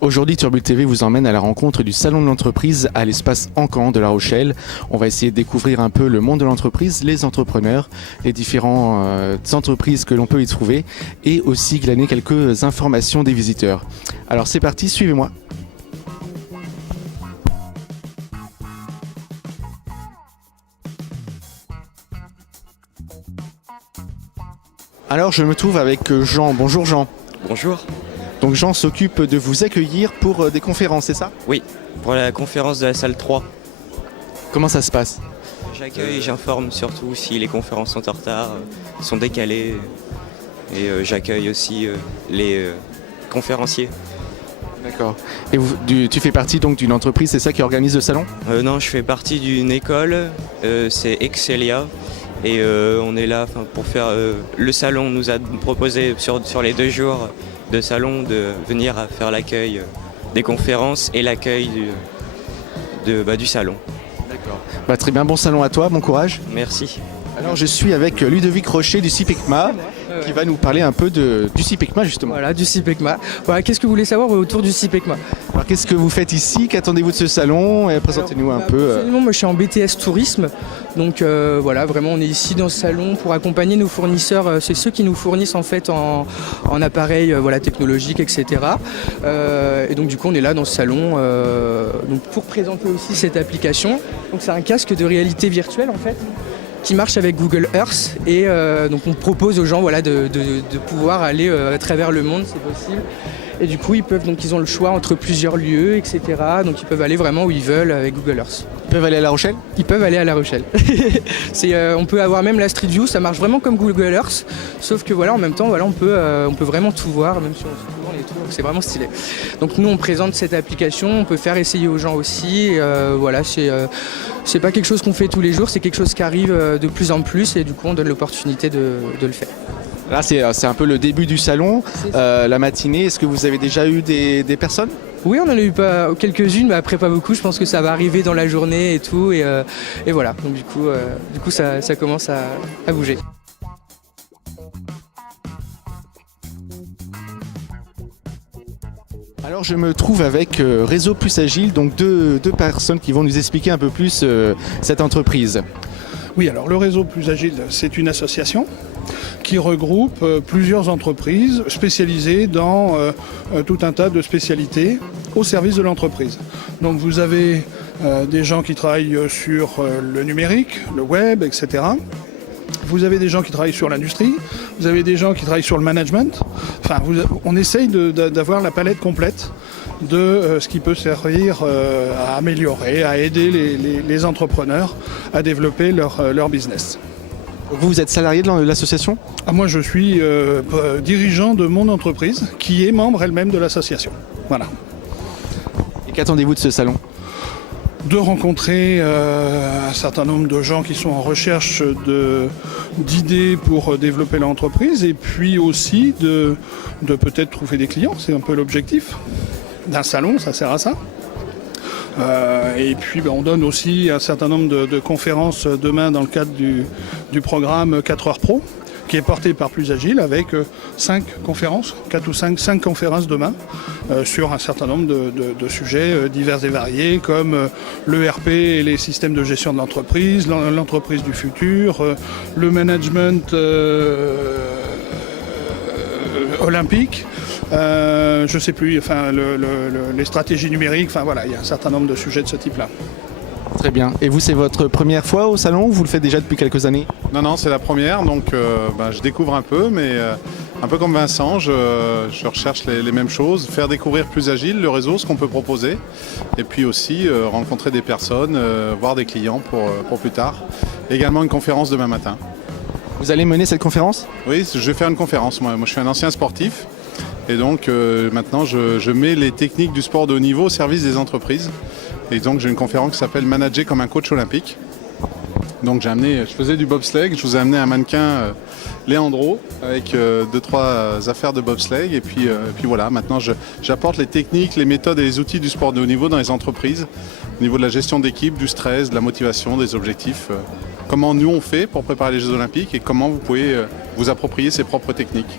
Aujourd'hui, Turbule TV vous emmène à la rencontre du Salon de l'entreprise à l'espace Encan de La Rochelle. On va essayer de découvrir un peu le monde de l'entreprise, les entrepreneurs, les différentes entreprises que l'on peut y trouver et aussi glaner quelques informations des visiteurs. Alors c'est parti, suivez-moi. Alors je me trouve avec Jean. Bonjour Jean. Bonjour. Donc Jean s'occupe de vous accueillir pour des conférences, c'est ça? Oui, pour la conférence de la salle 3. Comment ça se passe? J'accueille et j'informe surtout si les conférences sont en retard, sont décalées. Et j'accueille aussi les conférenciers. D'accord. Et tu fais partie donc d'une entreprise, c'est ça qui organise le salon? Non, je fais partie d'une école, c'est Excelia. Et on est là pour faire le salon. On nous a proposé sur les 2 jours de salon de venir à faire l'accueil des conférences et l'accueil du salon. D'accord. Très bien, bon salon à toi, bon courage. Merci. Alors je suis avec Ludovic Rocher du CIPECMA qui va nous parler un peu du CIPECMA justement. Voilà, du CIPECMA. Voilà, qu'est-ce que vous voulez savoir autour du CIPECMA? Alors qu'est-ce que vous faites ici? Qu'attendez-vous de ce salon? Et présentez-nous un peu. Absolument, moi je suis en BTS Tourisme. Donc voilà, vraiment on est ici dans ce salon pour accompagner nos fournisseurs. C'est ceux qui nous fournissent en fait en appareils technologiques, etc. Et donc du coup on est là dans ce salon donc, pour présenter aussi cette application. Donc c'est un casque de réalité virtuelle en fait, qui marche avec Google Earth et donc on propose aux gens de pouvoir aller à travers le monde, c'est possible. Et du coup ils ont le choix entre plusieurs lieux, etc. Donc ils peuvent aller vraiment où ils veulent avec Google Earth. Ils peuvent aller à La Rochelle? Ils peuvent aller à La Rochelle. On peut avoir même la Street View, ça marche vraiment comme Google Earth, sauf que en même temps on peut vraiment tout voir, même si on se tourne et tout, c'est vraiment stylé. Donc nous on présente cette application, on peut faire essayer aux gens aussi. C'est pas quelque chose qu'on fait tous les jours, c'est quelque chose qui arrive de plus en plus et du coup on donne l'opportunité de le faire. Là c'est un peu le début du salon, la matinée. Est-ce que vous avez déjà eu des personnes? Oui, on en a eu quelques-unes, mais après pas beaucoup. Je pense que ça va arriver dans la journée et tout. Et voilà, donc du coup ça commence à bouger. Alors je me trouve avec Réseau Plus Agile, donc deux personnes qui vont nous expliquer un peu plus cette entreprise. Oui, alors le Réseau Plus Agile, c'est une association qui regroupe plusieurs entreprises spécialisées dans tout un tas de spécialités au service de l'entreprise. Donc vous avez des gens qui travaillent sur le numérique, le web, etc. Vous avez des gens qui travaillent sur l'industrie, vous avez des gens qui travaillent sur le management. Enfin, on essaye d'avoir la palette complète de ce qui peut servir à améliorer, à aider les entrepreneurs à développer leur business. Vous êtes salarié de l'association? Moi, je suis dirigeant de mon entreprise qui est membre elle-même de l'association. Voilà. Et qu'attendez-vous de ce salon? De rencontrer un certain nombre de gens qui sont en recherche d'idées pour développer l'entreprise et puis aussi de peut-être trouver des clients. C'est un peu l'objectif d'un salon, ça sert à ça. Et puis on donne aussi un certain nombre de conférences demain dans le cadre du programme 4 heures pro, qui est porté par Plus Agile avec 5 conférences, 4 ou 5 conférences demain sur un certain nombre de sujets divers et variés comme l'ERP et les systèmes de gestion de l'entreprise, l'entreprise du futur, le management olympique. Je ne sais plus, les stratégies numériques, il y a un certain nombre de sujets de ce type-là. Très bien. Et vous, c'est votre première fois au salon ou vous le faites déjà depuis quelques années? Non, c'est la première, donc je découvre un peu, mais un peu comme Vincent, je recherche les mêmes choses, faire découvrir Plus Agile, le réseau, ce qu'on peut proposer, et puis aussi rencontrer des personnes, voir des clients pour plus tard. Également une conférence demain matin. Vous allez mener cette conférence? Oui, je vais faire une conférence. Moi je suis un ancien sportif. Et donc maintenant je mets les techniques du sport de haut niveau au service des entreprises. Et donc j'ai une conférence qui s'appelle Manager comme un coach olympique. Donc je faisais du bobsleigh, je vous ai amené un mannequin Leandro avec 2-3 affaires de bobsleigh. Et puis voilà, maintenant j'apporte les techniques, les méthodes et les outils du sport de haut niveau dans les entreprises, au niveau de la gestion d'équipe, du stress, de la motivation, des objectifs. Comment nous on fait pour préparer les Jeux Olympiques et comment vous pouvez vous approprier ces propres techniques.